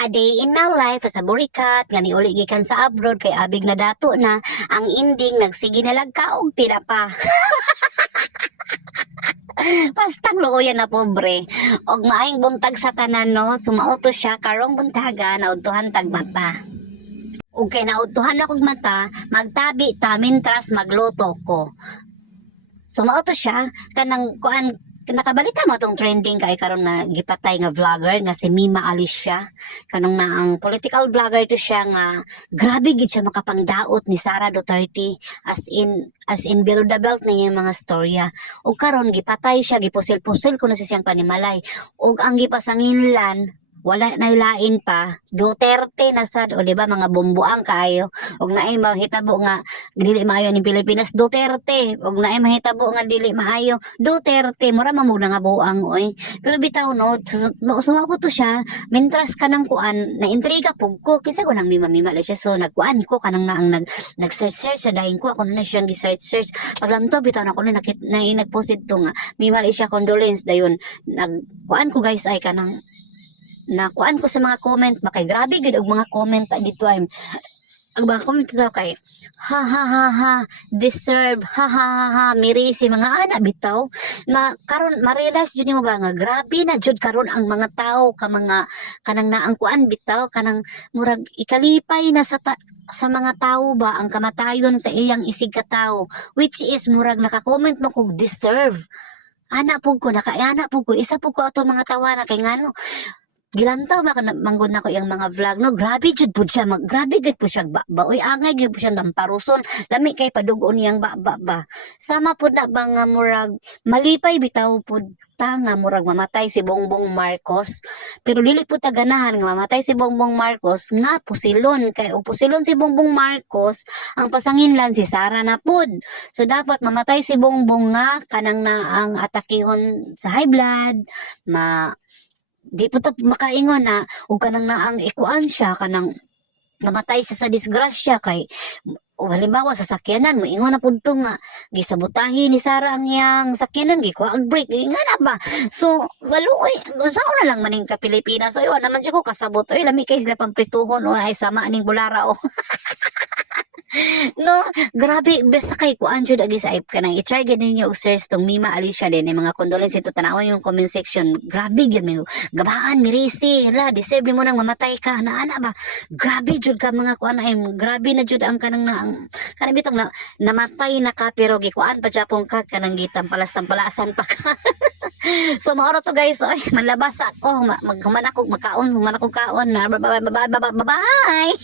A day in my life as a burikat nga niuli gikan sa abroad kay abig na dato na ang ending nagsige na lang kaog tila pa. Pastang looyan na pobre. Og maayong buntag sa tanan no, sumauto siya karong buntaga na udtuhan tag mata. Ug kay naudtuhan akong mata, magtabi ta mintras magluto ko. Sumauto siya kanang kuan nakabalita mo tong trending kay karon nga gipatay nga vlogger nga si Mima Alicia kanang na ang political vlogger to siya nga grabe gid siya makapangdaot ni Sara Duterte as in below the belt na yung mga storya ug karon gipatay siya gipusil-pusil kuno sa siyang panimalay ug ang gipasanginlan wala na lain pa Duterte na sad o di ba mga bumbuang kaayo ug naay mahitabo nga dili maayo ni Pilipinas Duterte ug naay mahitabo nga dili maayo Duterte mura mamug na nga buang oy pero bitaw no sumabot to siya mintras kanang kuan na intriga pug ko kisa ko nang mima siya so nagkuan ko kanang na ang nag-search sa daing ko ako na siyang gi-search paglanto bitaw na ko na nagpost ito nga Mima siya condolence dayon nagkuan ko guys ay kanang nakuan ko sa mga comment makay grabe gid og mga comment dito ay ang mga comment dito kay ha ha ha ha deserve ha ha ha ha mirisi mga ana bitaw na karon ma-realize jud mo ba nga grabe na jud karon ang mga tao ka mga kanang naang kuan bitaw kanang murag ikalipay na sa mga tao ba ang kamatayon sa iyang isig ka tao which is murag naka-comment mo kog deserve ana pug ko nakaana pug ko isa pug ko ato mga tawana kay ngano gilantaw ba manggod na ko yung mga vlog no grabe jud pud siya grabe gid po siya baoy angay gid po siya lamparuson lami kay padugon niyang ba sama pud na ba nga murag malipay bitaw pud ta nga murag mamatay si Bongbong Marcos pero dili pud ta ganahan nga mamatay si Bongbong Marcos nga pusilon kay o pusilon si Bongbong Marcos ang pasanginlan si Sara na pud so dapat mamatay si Bongbong nga kanang na ang atakihon sa high blood di po ta makaingon na ug kanang naang ikuan siya kanang namatay siya sa disgrasya kay o halimbawa sa sakyanan mo ingon na pudto nga gisabotahi ni Sara ang iyang sakyanan gikuha ang brake nga na ba so waluoy unsaon na lang maning ka Pilipinas so naman siya ko kasabot oy lami kay sila pamprituhon o ay sama ning bulara o no, grabe, basta kay kuan jud agi sa ka nang i-try gid ninyo og search tong Mima Alicia din mga condolence ito tanawon yung comment section. Grabe gyud mi gabaan mirisi, la deserve mo nang mamatay ka na ana ba. Grabe jud ka mga kuan ay grabe na jud ang kanang na ang kanang bitong na namatay na ka pero gikuan pa japon ka kanang tampalasan pa ka. So maoro to guys, oy manlabas ako maghuman ako magkaon, human ako kaon. Bye.